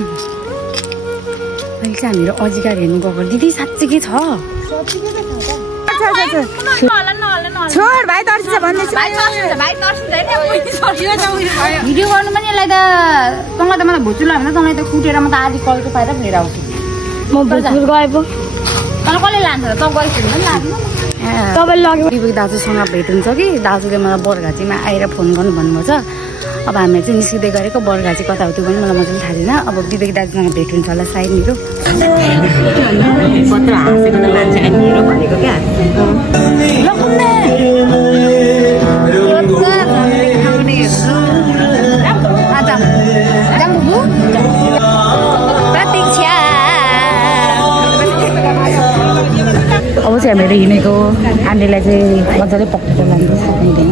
अहिले चाहिँ हामीहरू अजिकार हेर्नु गएको दिदी साँच्चै छ छोड भाइ तर्सिन्छ भन्दैछ भिडियो गर्नु पनि यसलाई त तँलाई त मलाई भुचुला भन्दा तँलाई त कुटेर म त आधी कलको पाएर लिएर आउँछु म भुचुल गए पो तँलाई कसले लान्छ त गइस् भने पनि लाग्नु तपाईँले लग्यो दिदी दाजुसँग भेट हुन्छ कि दाजुले मलाई बरघाँचीमा आएर फोन गर्नु भन्नुभएको छ अब हामीले चाहिँ निस्किँदै गरेको बरघाँची कता हो त्यो पनि मलाई मजाले थाहा छैन अब दिदी दाजुसँग भेट हुन्छ होला सायद मेरो पत्र हाँसेको त मान्छे हामीहरू भनेको क्या अब चाहिँ हामीहरू हिँडेको आन्टीलाई चाहिँ मजाले पक्रेर लान्छ सक्नुहुँदैन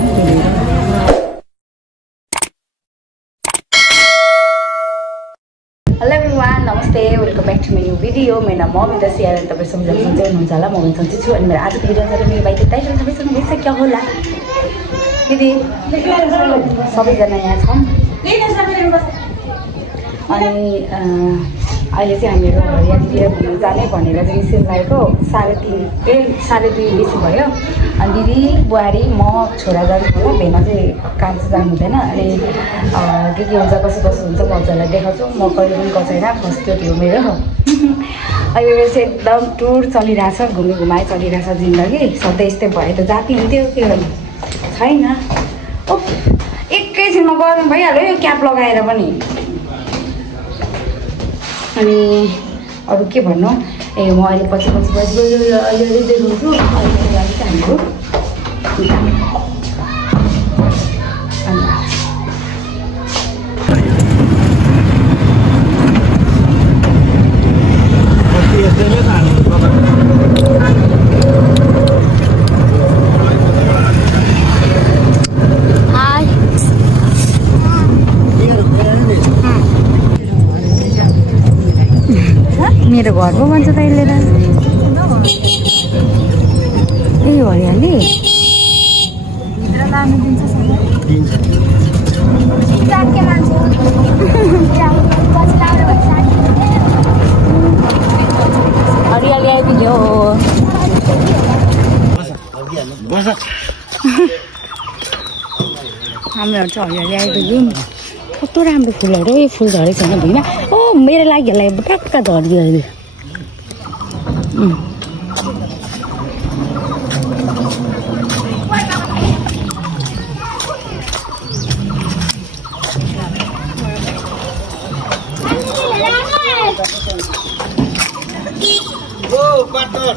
हेलो एभ्रिवान नमस्ते welcome back to my new video मेरो नाम ममिता सियार तपाईँ सबैजना सन्चै हुनुहुन्छ होला म पनि सन्चै छु अनि मेरो आजको भिडियो चाहिँ मेरो बाइक यतै सबैसँग भइसक्यो होला दिदी सबैजना यहाँ छौँ अनि अहिले चाहिँ हामीहरू हरियालीतिर घुम्नु जाने भनेर चाहिँ निस्किनु लागेको 3:30 बेसी भयो अनि दिदी बुहारी म छोरा जानु होला भेना चाहिँ काम चाहिँ जानु हुँदैन अनि के हुन्छ कसो हुन्छ म हजुरलाई देखाउँछु म कहिले पनि कसैन फर्स्ट थियो मेरो अहिले चाहिँ एकदम टुर चलिरहेछ घुमाइ चलिरहेछ जिन्दगी सधैँ यस्तै भयो त जाति हुन्थ्यो के गर्नु छैन एकैछिनमा गर्नु भइहाल्यो यो क्याप लगाएर पनि अनि अरू के भन्नु ए म अहिले पछि अहिले देखाउँछु अहिले चाहिँ हाम्रो मेरो घर पो भन्छ त यसले त ए हरियाली भित्र लानु दिन्छ हरियाली आइपुग्यो हामीहरू चाहिँ हरियाली आइपुग्यौँ कस्तो राम्रो फुलहरू यो फुल झरेको छैन भुइँमा ओ मेरो लागि टक्क झरिदियो अहिले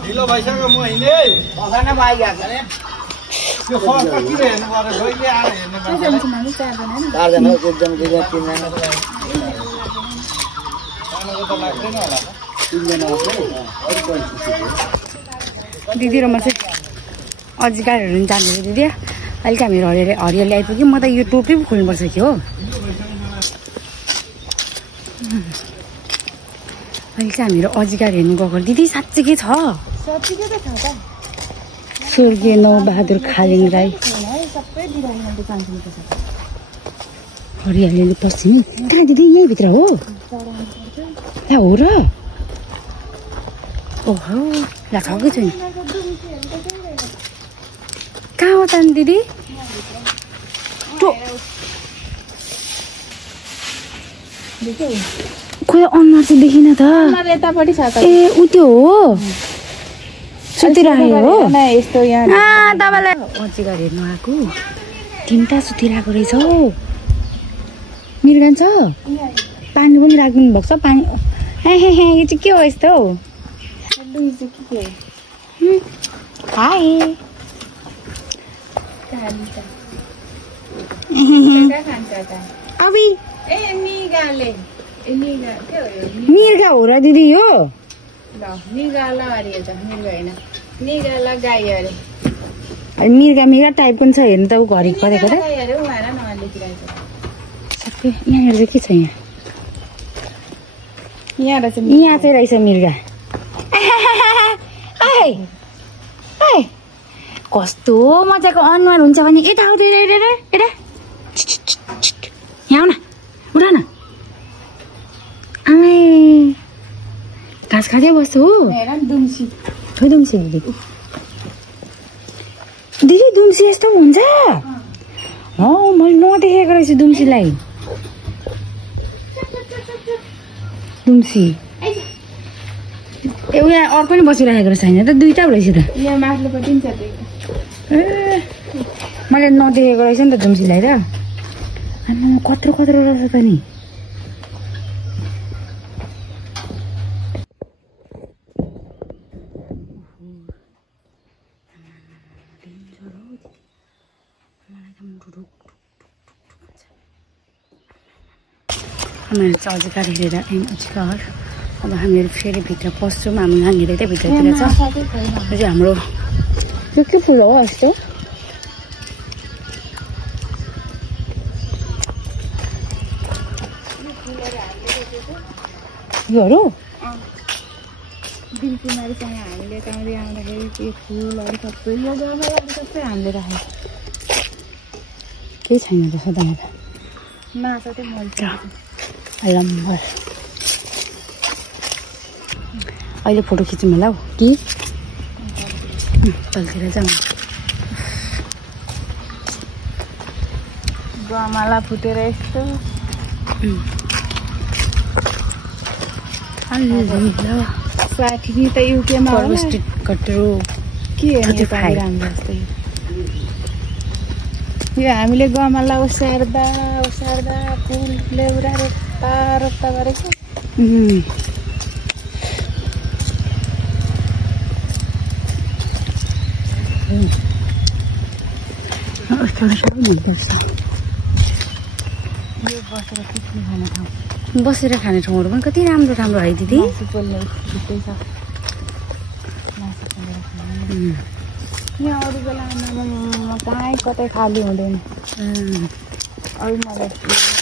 ढिलो भइसक्यो म हिँडे बसाना पाइगएको छ त्यो सर्ट कति हेर्नु पर्यो जहिले आएर हेर्नु चारजना एकदम दिदी र म चाहिँ अजिकारहरू पनि जाने दिदी अहिले चाहिँ हामीहरू हरियाली आइपुग्यौँ म त यो टोपी पो खोल्नुपर्छ कि हो अहिले चाहिँ हामीहरू अजिकार हेर्नु गएको दिदी साँच्चै छ स्वर्गीय नौबहादुर खालिङ राई हरियालीले पश्चिम कहाँ दिदी यहीँभित्र हो ए हो र ओहो ला छकै छैन कहाँ हो त दिदी खोइ अनुहार चाहिँ देखिन त ए उ त्यो हो सुतिरहेको हो तपाईँलाई अजिकार हेर्नु आएको 3टा सुतिरहेको रहेछ हौ मिर्गान छ पानी पनि राखिदिनु भएको छ पानी हे यो चाहिँ के हो यस्तो हौ हाई मिर्गा हो र दिदी यो मिर्गा टाइपको छ हेर्नु त ऊ घरि परेको त सबै यहाँनिर चाहिँ के छ यहाँ चाहिँ रहेछ मिर्गा कस्तो मजाको अनुहार हुन्छ भने यता आउँदै यता यहाँ आउ न उठा न खाँदै बस्छ हो दुम्सी खै दुम्सी दिदी दुम्सी यस्तो हुन्छ हो मैले नदेखेको रहेछु दुम्सीलाई दुम्सी ए उहाँ अर्को नि बसिरहेको रहेछ होइन त दुईटा रहेछ त यहाँ माथिल्लोपट्टि छ ए मैले नदेखेको रहेछ नि त दुम्सीलाई त आमा कत्रो कत्रो रहेछ त नि हामीहरू चाहिँ अझै गाडी हेरेर घर अब हामीहरू फेरि भित्र पस्छौँ हाम्रो नानीहरू त्यही भित्रतिर छ यो चाहिँ हाम्रो यो के फुल हो यस्तो योहरू दिलकुमारीसँग हामीले गाउँदै आउँदाखेरि त्यो फुलहरू सबै यो गमलाहरू सबै हामीले राखेको केही छैन त सदामा त माछा चाहिँ मल्छ लम्बर अहिले फोटो खिचौँ होला हौ कि तलतिर जाउँ गमला फुटेर यस्तो साठी त युकेमा कटरो के राम्रो जस्तै यो हामीले गमला ओसार्दा ओसार्दा फुल ल्याउरा रोप्दा रोप्दा गरेको बसेर खाने ठाउँहरू पनि कति राम्रो राम्रो है दिदी यहाँ अरू बेला कहीँ कतै खाली हुँदैन अरू मलाई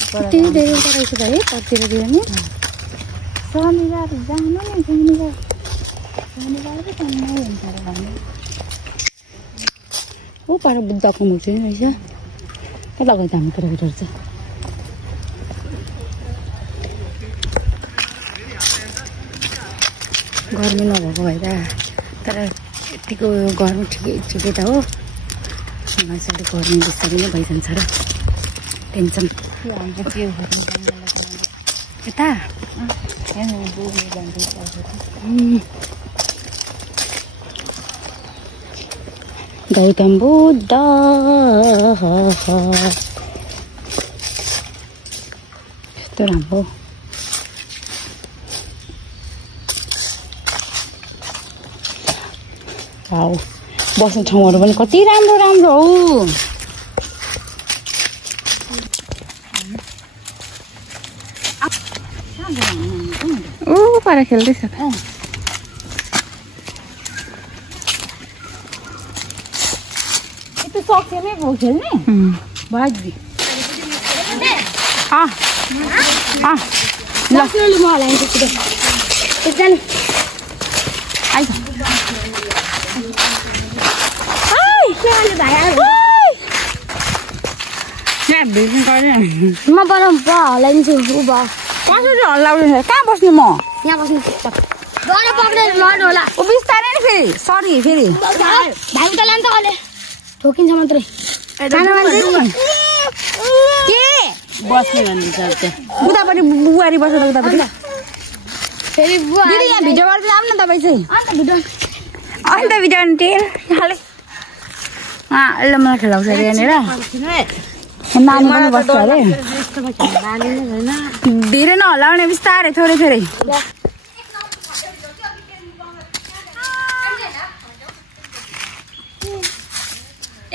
त्यही धेरै रहेछ त है कतितिर नि शनिबार जानु नि शनिबार शनिबार पो जानु हुन्छ अरे भन्नु ऊ पर बुद्धको मूर्ति नि रहेछ कता गयो त हाम्रो केटाकेटाहरू चाहिँ गर्मी नभएको भए त तर यतिको गर्मी ठिकै त हो मान्छे अलिक गर्मी बिस्तारै नै भइजान्छ र टेन्सन यता गौतम बुद्ध यस्तो राम्रो वाउ बस्ने ठाउँहरू पनि कति राम्रो राम्रो हो ऊ पर खेल्दैछ त यस्तो सक्सेमै हो खेल्ने भयो दिदी ल म हलाइन्छ एकजना आइज म हलाइदिन्छु ऊ भयो कसरी हल्लाउँदैन कहाँ बस्ने म यहाँ बस्नु पक्रेर लड्नु होला ऊ बिस्तारै नि फेरि सरी फेरि भाइ उता लान्छ अहिले ठोकिन्छ मात्रै खाना मान्छे नि के बस्ने भन्ने उतापट्टि बुहारी बसेर उतापट्टि फेरि बुवा दिदी यहाँ भिडियो गर्दै आउनु न तपाईँ चाहिँ अन्त भिडियो भने टेल हाले ल मलाई खेलाउँछ अरे यहाँनिर नानी पनि बस्छ अरे धेरै नहल्लाउने बिस्तारै थोरै थोरै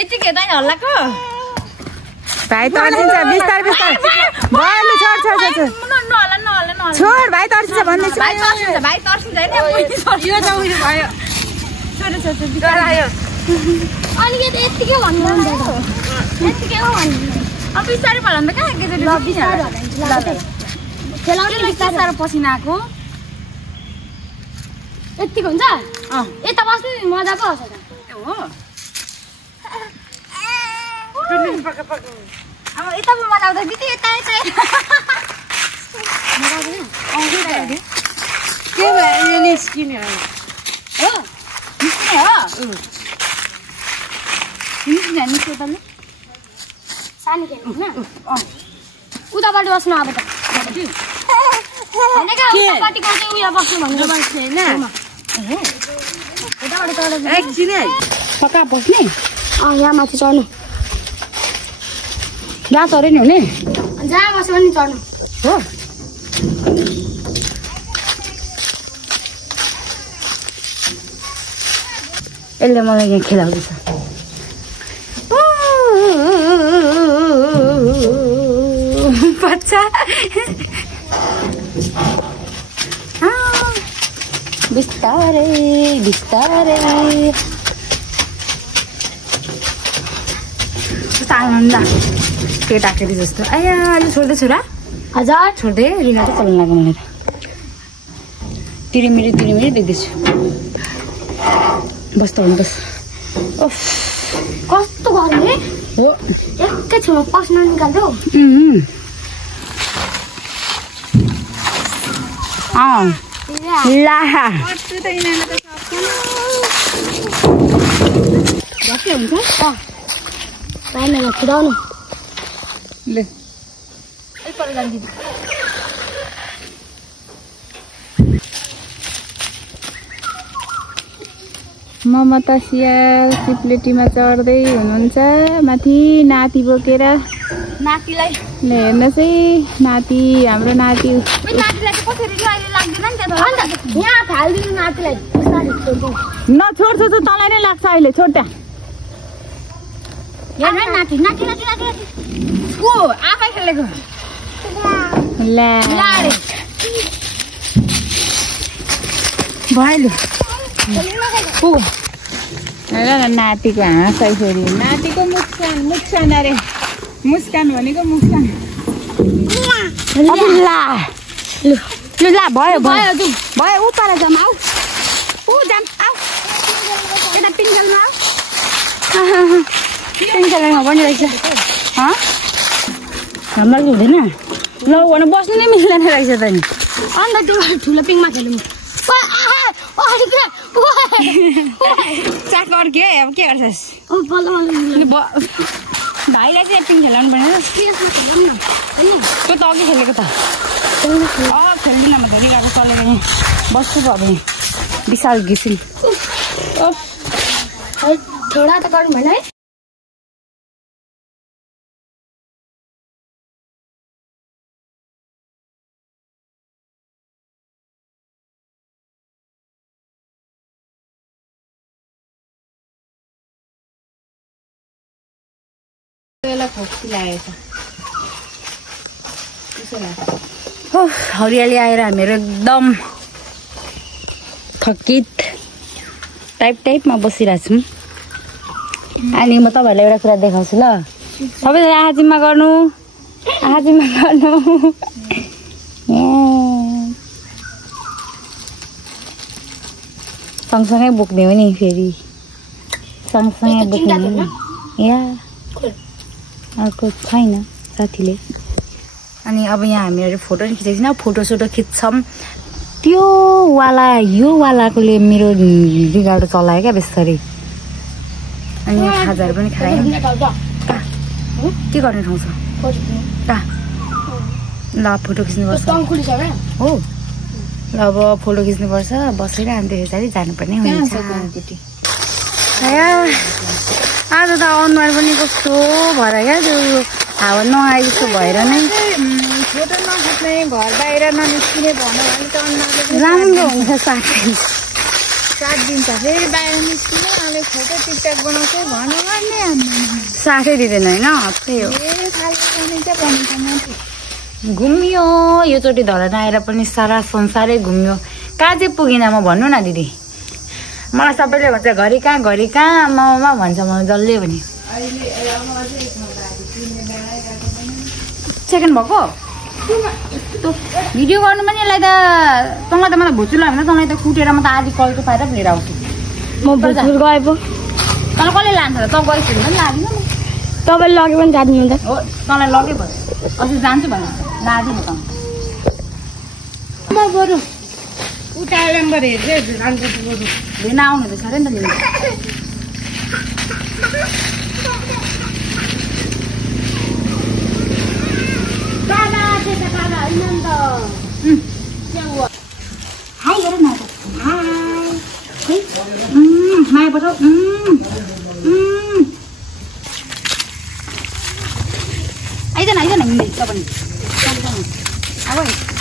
यतिकै त हल्लाको भाइ तर्सिन्छ बिस्तारै बिस्तारै भन्नु छोड छोड छोड छोड भाइ तर्सिन्छ भन्दैछु भाइ तर्सिन्छ हैन यो त उयो भयो छोड छोड गरायो अलिकति यतिकै भन्नु यतिकै हो भन्नु अब बिस्तारै भयो भने त कहाँ एकैचोटि खेलाउने बिस्तारै पसिना आएको यतिको हुन्छ यता बस्नु नि मजा पो आउँछ हो अब यता पो मजा आउँछ दिदी यता चाहिँ के भयो नि निस्किने हो निस्क्यो त सानो खेल्नु होइन उताबाट बस्नु अब त उतापट्टिको चाहिँ उयो बस्नु भन्नु बस्ने होइन उताबाट चढ्नु एकछिन है पक्का बस्ने यहाँ माथि चढ्नु जहाँ चढ्यो नि हुने जहाँ बस्यो भने चढ्नु हो यसले मलाई यहाँ खेलाउँदैछ बच्चा बिस्तारै बिस्तारै आनन्द केटाकेटी जस्तो आया अहिले छोड्दै छोरा हजार छोड्दै रिना त चल्न लाग्यो मलाई तिरिमिरी देख्दैछु बस्दा हुनु बस कस्तो गर्ने हो एकै छेउमा पस्न निकाल्दो ला हुन्छ पानीमा खुदाउनु ले ममता सियाल सिप्लेटीमा चढ्दै हुनुहुन्छ माथि नाति बोकेर नातिलाई ले हेर्नुहोस् है नाति हाम्रो नाति नातिलाई कसरी अहिले लाग्दैन नि त अन्त यहाँ फाल्दिनु नातिलाई नछोड्छ त तँलाई नै लाग्छ अहिले छोड त्यहाँ नाति नाति नाति नाति को आफै खेलेको ला भयो ओ हेर न नातिको हाँसै फेरि नातिको मुस्कान अरे मुस्कान भनेको मुस्कान ला लु ला भयो भयो ऊ पर जाम आऊ ऊ जाम आऊ यता पिङ्गलमा आऊ पिङ्गलमा भनिरहेछ हामीलाई हुँदैन ल भने बस्नु नै मिल्दैन रहेछ त नि अन्त त्यो ठुलो पिङमा खेल्नु चाक अर्क्यो अब के गर्छस् भाइलाई चाहिँ पिङ खेलाउनु पर्ने तँ त अघि खेलेको त खेल्दिनँ म त रिगाको चलेर यहाँ बस्छु पो अब यहाँ विशाल घिसिङ थोडा त गर्नु भएन है हरियाली आएर हामीहरू एकदम थकित टाइपमा बसिरहेको छौँ अनि म तपाईँहरूलाई एउटा कुरा देखाउँछु ल सबैजना आहाजिम्मा गर्नु सँगसँगै बोक्ने हो नि फेरि सँगसँगै बोक्ने हो नि या अर्को छैन साथीले अनि अब यहाँ हामीहरू फोटो नि खिचेको छैन फोटोसोटो खिच्छौँ त्यो वाला यो वालाकोले मेरो बिगाडो चलायो क्या बेसरी अनि यहाँ खाजाहरू पनि खाएँ के गर्ने ठाउँ छ ल फोटो खिच्नुपर्छ हो ल अब फोटो खिच्नुपर्छ बसेर अनि त्यो पछाडि जानुपर्ने हुन्छ आज त अनुहार पनि कस्तो भएर क्या त्यो हावा नआए जस्तो भएर नै फोटो नखिच्ने घर बाहिर ननिस्किने भन्यो भने त अनुहारले राम्रो हुन्छ साथै साथ दिन्छ फेरि बाहिर निस्किने अनि फोटो टिकटक बनाउँछु भन्नु गर्ने साथै दिँदैन होइन त्यही हो घुमियो योचोटि धरान आएर पनि सारा संसारै घुमियो कहाँ चाहिँ पुगिन म भन्नु न दिदी मलाई सबैले भन्छ घरि कहाँ मामा भन्छ म जसले पनि सेकेन्ड भएको भिडियो गर्नु पनि यसलाई त तँलाई त मलाई भुचु लाग्यो भने तँलाई त कुटेर म त आधी कलको पाएर लिएर आउँछु म भुचुर गए पो तँलाई कसले लान्छ त गइसक्यो भने लादिनँ म तपाईँले लगे पनि जाँदिनु त हो तँलाई लगे भयो अस्ति जान्छु भने लादिनँ त म बरु भेना आउनु हुँदैछ अरे नि त हाई गर न माया पठाऊ आइज न मिल्दै तपाईँ अब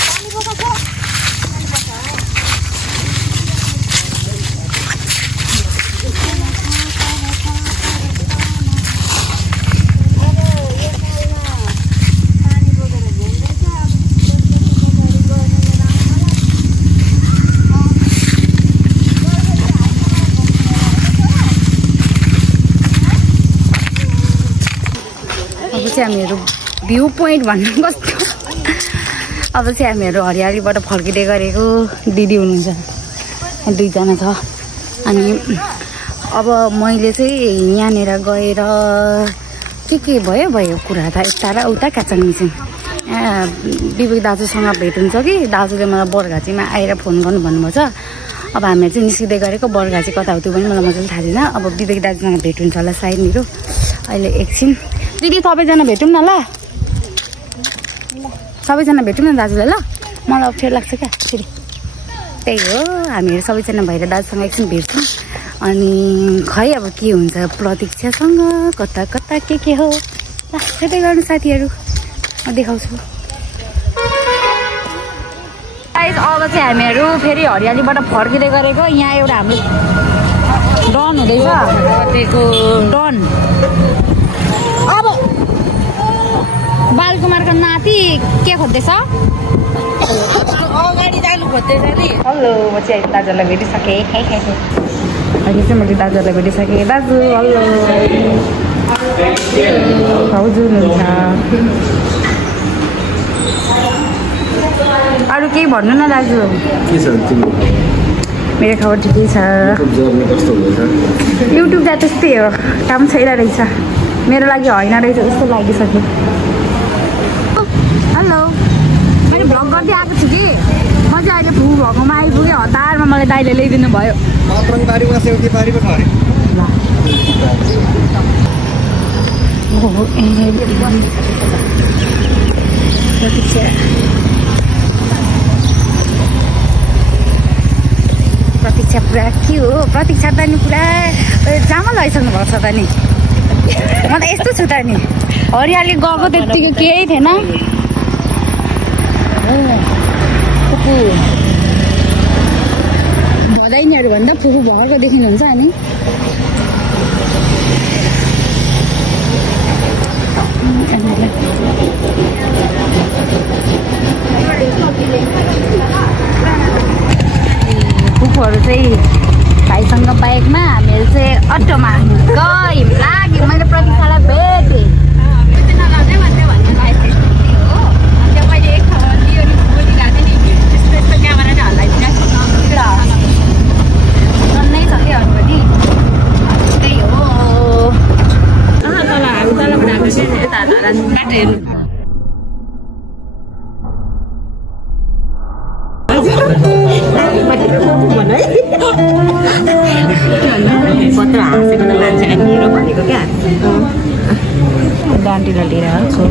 हामीहरू भ्यू पोइन्ट भन्नु कस्तो अब चाहिँ हामीहरू हरियालीबाट फर्किँदै गरेको दिदी हुनुहुन्छ दुईजना छ अनि अब मैले चाहिँ यहाँनिर गएर के भयो कुरा त यता र उता काचन मिसिङ विवेक दाजुसँग भेट हुन्छ कि दाजुले मलाई बरघाँचीमा आएर फोन गर्नु भन्नुभएको छ अब हामीहरू चाहिँ निस्किँदै गरेको बरघाँची कता हो त्यो पनि मलाई मजाले थाहा छैन अब विवेक दाजुसँग भेट हुन्छ होला सायद मेरो अहिले एकछिन दिदी सबैजना भेटौँ न ल सबैजना भेटौँ न दाजुलाई ल मलाई अप्ठ्यारो लाग्छ क्या फेरि त्यही हो हामीहरू सबैजना भएर दाजुसँग एकछिन भेट्छौँ अनि खै अब के हुन्छ प्रतीक्षासँग कता कता के हो ल त्यतै गर्नु साथीहरू म देखाउँछु अब चाहिँ हामीहरू फेरि हरियालीबाट फर्किँदै गरेको यहाँ एउटा हाम्रो डन हुँदैछ डन अब बालकुमारको नाति के खोज्दैछ अगाडि जानु खोज्दैछ नि हेलो म चाहिँ दाजुलाई भेटिसकेँ अहिले चाहिँ मैले दाजुलाई भेटिसकेँ दाजु हेलो हजुर हुन्छ अरू केही भन्नु न दाजु मेरो खबर ठिकै छ युट्युब जा त्यस्तै हो काम छैन रहेछ मेरो लागि होइन रहेछ जस्तो लागिसक्यो हेलो मैले भ्लग गर्दै आएको छु कि म चाहिँ अहिले फुल भएकोमा आइपुगेँ हतारमा मलाई दाइले ल्याइदिनु भयो प्रतीक्षा पुरा के हो प्रतीक्षा त नि पुरा चामल लगाइसक्नु भएको छ त नि म त यस्तो छु त नि हरियाली गएको त्यतिको केही थिएन भदैनीहरू भन्दा फुफु भर्को देखिनुहुन्छ अनि फुफुहरू चाहिँ भाइसँग बाइकमा हामीहरू चाहिँ अटोमा गयौँ लाग्यो मैले प्रतीक्षालाई भेटेँ पत्र हाँसेको मान्छे आइदिएर भनेको क्या डान्टीलाई लिएर आएको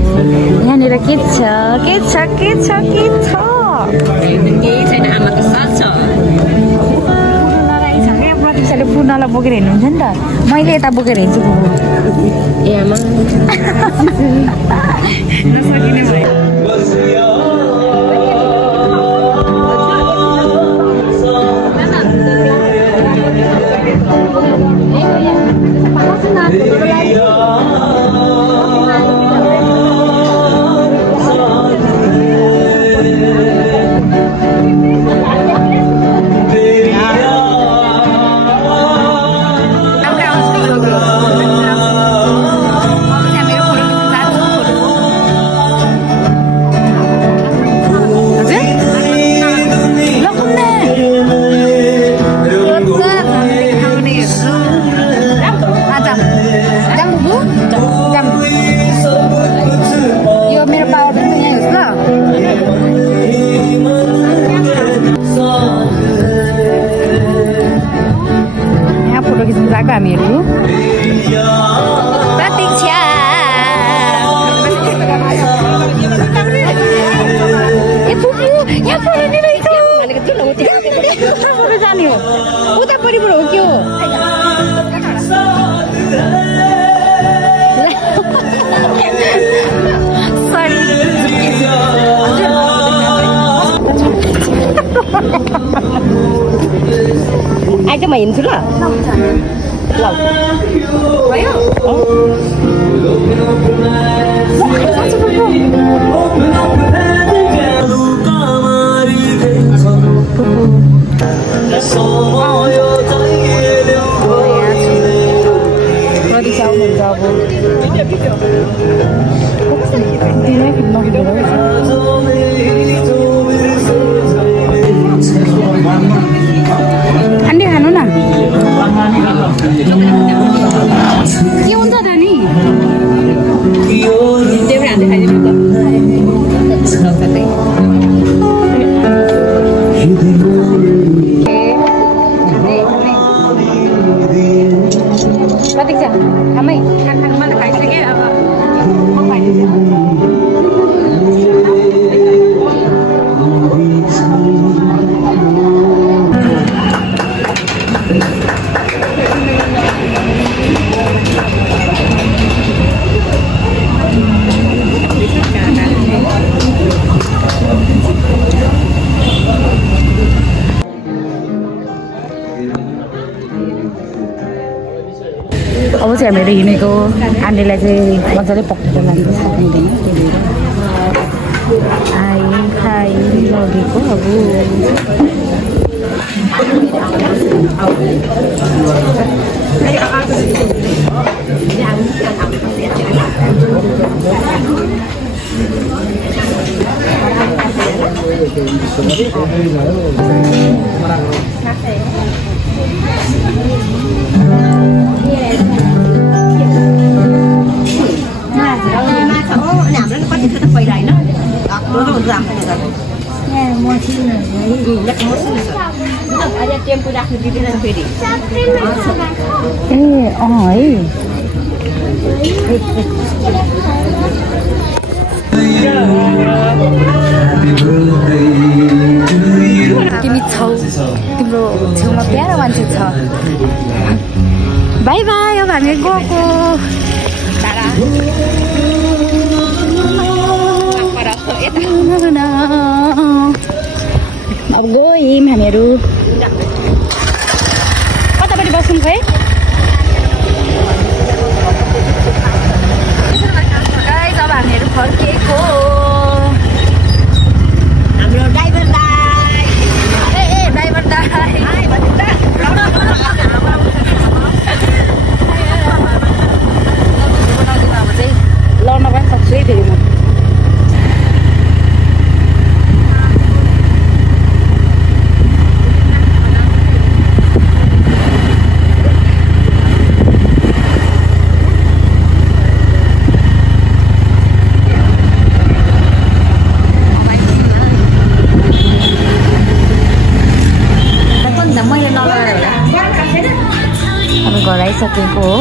यहाँनिर के छ केही छैन आमा त साथ छ प्रतीक्षाले पूर्णलाई बोकेर हिँड्नुहुन्छ नि त मैले यता बोकेर हिँड्छु ए आमा नसकिने भयो जाने हो उता परिबाट हो के हो आइटम हिँड्छु ल भयो अन्डे खानु न के हुन्छ त नि प्रतीक्षा आमै खानु मलाई खाइसकेँ अब म खाइदिन्छु अब चाहिँ हामीले हिँडेको आन्टीलाई चाहिँ मजाले पक्रेर लान्छ सकिँदैन त्यही भएर खाइ लगेको अब टेम्पो राख्नु दिँदैन फेरि ए है तिमी छौ तिम्रो छेउमा प्यारो मान्छे छ बाई बाई अब हामी गएको अब गयौँ हामीहरू कतापट्टि बस्नु खोइ अब हामीहरू फर्किएको हाम्रो ड्राइभर दाइ ए ड्राइभर दाइ अब चाहिँ लड्न पनि सक्छु है फेरि म घर आइसकेको हो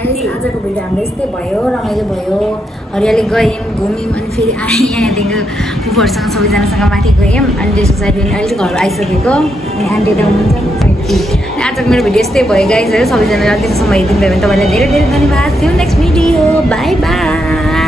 अनि आजको भिडियो हाम्रो यस्तै भयो रमाइलो भयो हरियाली गयौँ घुम्यौँ अनि फेरि आएँ यहाँदेखि फुपूहरूसँग सबैजनासँग माथि गयौँ अनि त्यसको साइड पनि अहिले चाहिँ घर आइसकेको अनि आन्टी त हुनुहुन्छ अनि आजको मेरो भिडियो यस्तै भयो गाइज है सबैजनाले अन्तिमसम्म हेरिदिनु भयो भने तपाईँलाई धेरै धेरै धन्यवाद थियो नेक्स्ट भिडियो बाई बाई